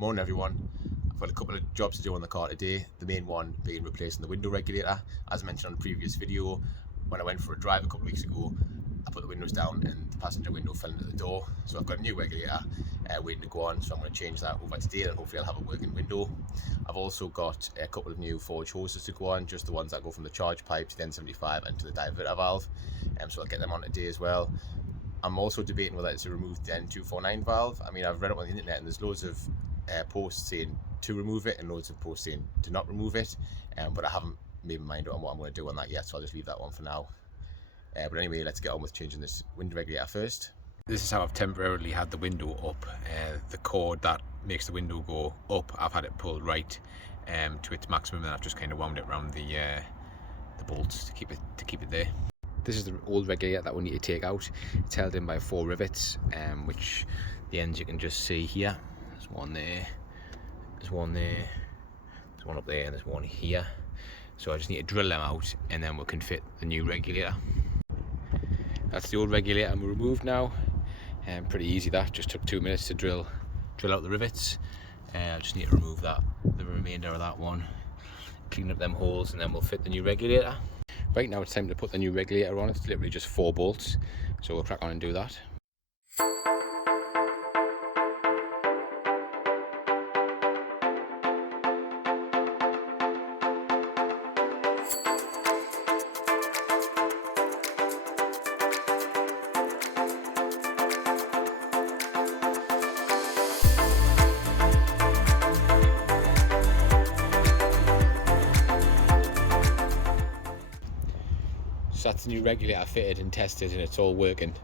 Morning everyone. I've got a couple of jobs to do on the car today. The main one being replacing the window regulator. As I mentioned on the previous video, when I went for a drive a couple of weeks ago, I put the windows down and the passenger window fell into the door. So I've got a new regulator waiting to go on, so I'm going to change that over today and hopefully I'll have a working window. I've also got a couple of new Forge hoses to go on, just the ones that go from the charge pipe to the N75 and to the diverter valve. So I'll get them on today as well. I'm also debating whether to remove the N249 valve. I mean, I've read up on the internet and there's loads of posts saying to remove it and loads of posts saying to not remove it, but I haven't made my mind up on what I'm going to do on that yet, so I'll just leave that one for now. But anyway, let's get on with changing this window regulator first. This is how I've temporarily had the window up. The cord that makes the window go up, I've had it pulled right to its maximum, and I've just kind of wound it around the bolts to keep it there. This is the old regulator that we need to take out. It's held in by 4 rivets, which the ends you can just see here. There's one there, there's one there, there's one up there, and there's one here. So I just need to drill them out and then we can fit the new regulator. That's the old regulator and we're removed now. Pretty easy that, just took 2 minutes to drill out the rivets. I just need to remove the remainder of that one, clean up them holes, and then we'll fit the new regulator. Right now it's time to put the new regulator on. It's literally just 4 bolts, so we'll crack on and do that. So that's the new regulator fitted and tested and it's all working.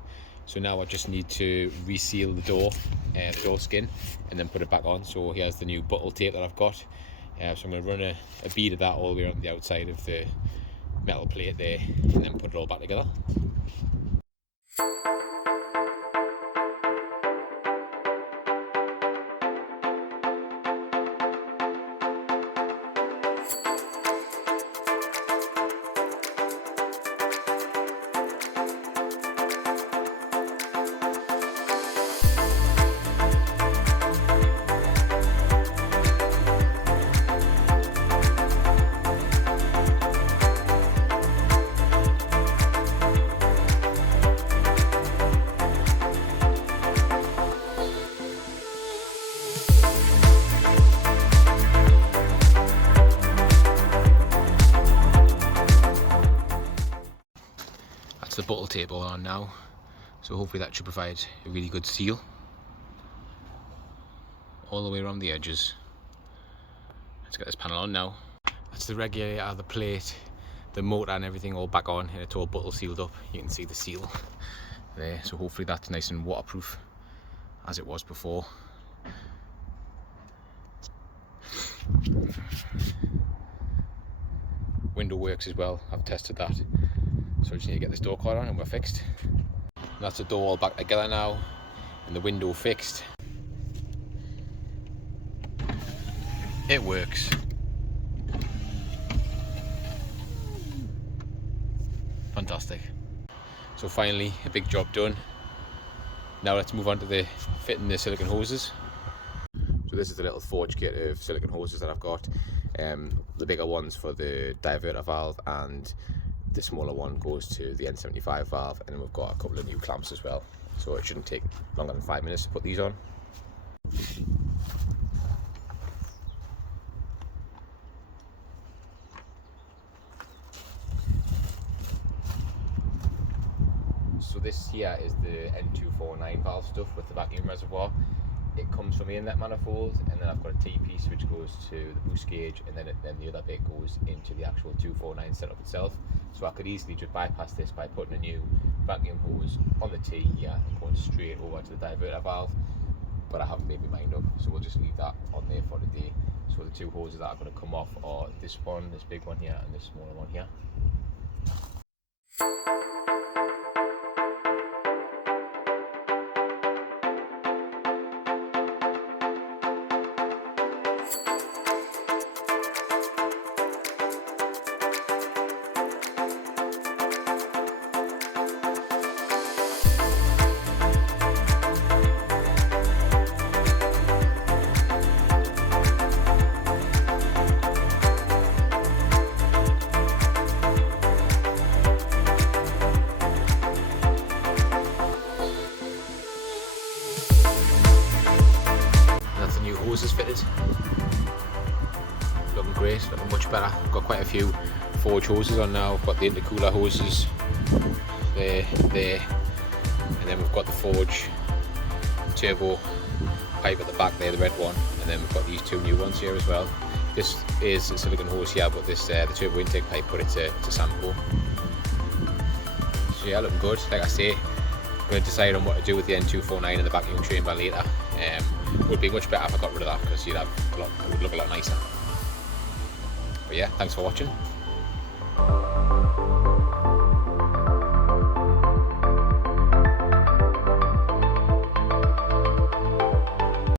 So now I just need to reseal the door skin and then put it back on. So here's the new bottle tape that I've got. So I'm going to run a bead of that all the way around the outside of the metal plate there and then put it all back together. The bottle tape all on now, so hopefully that should provide a really good seal all the way around the edges. Let's get this panel on now. That's the regulator, the plate, the motor and everything all back on, and it's all bottle sealed up. You can see the seal there, so hopefully that's nice and waterproof as it was before. Window works as well, I've tested that. So we just need to get this door card on and we're fixed. And that's the door all back together now and the window fixed. It works. Fantastic. So finally a big job done. Now let's move on to the fitting the silicone hoses. So this is the little Forge kit of silicone hoses that I've got. The bigger ones for the diverter valve and the smaller one goes to the N75 valve, and then we've got a couple of new clamps as well. So it shouldn't take longer than 5 minutes to put these on. So this here is the N249 valve stuff with the vacuum reservoir. It comes from the inlet manifold, and then I've got a T-piece which goes to the boost gauge, and then the other bit goes into the actual 249 setup itself. So I could easily just bypass this by putting a new vacuum hose on the T here and going straight over to the diverter valve, but I haven't made my mind up, so we'll just leave that on there for today. So the 2 hoses that are going to come off are this one, this big one here, and this smaller one here. hoses fitted. Looking great, looking much better. Got quite a few Forge hoses on now. I've got the intercooler hoses there, and then we've got the Forge turbo pipe at the back there, the red one, and then we've got these two new ones here as well. This is a silicone hose here, but this the turbo intake pipe, but it's a Samco. So yeah, looking good. Like I say, I'm going to decide on what to do with the N249 in the vacuum chamber later. Would be much better if I got rid of that, because it would look a lot nicer. But yeah, thanks for watching.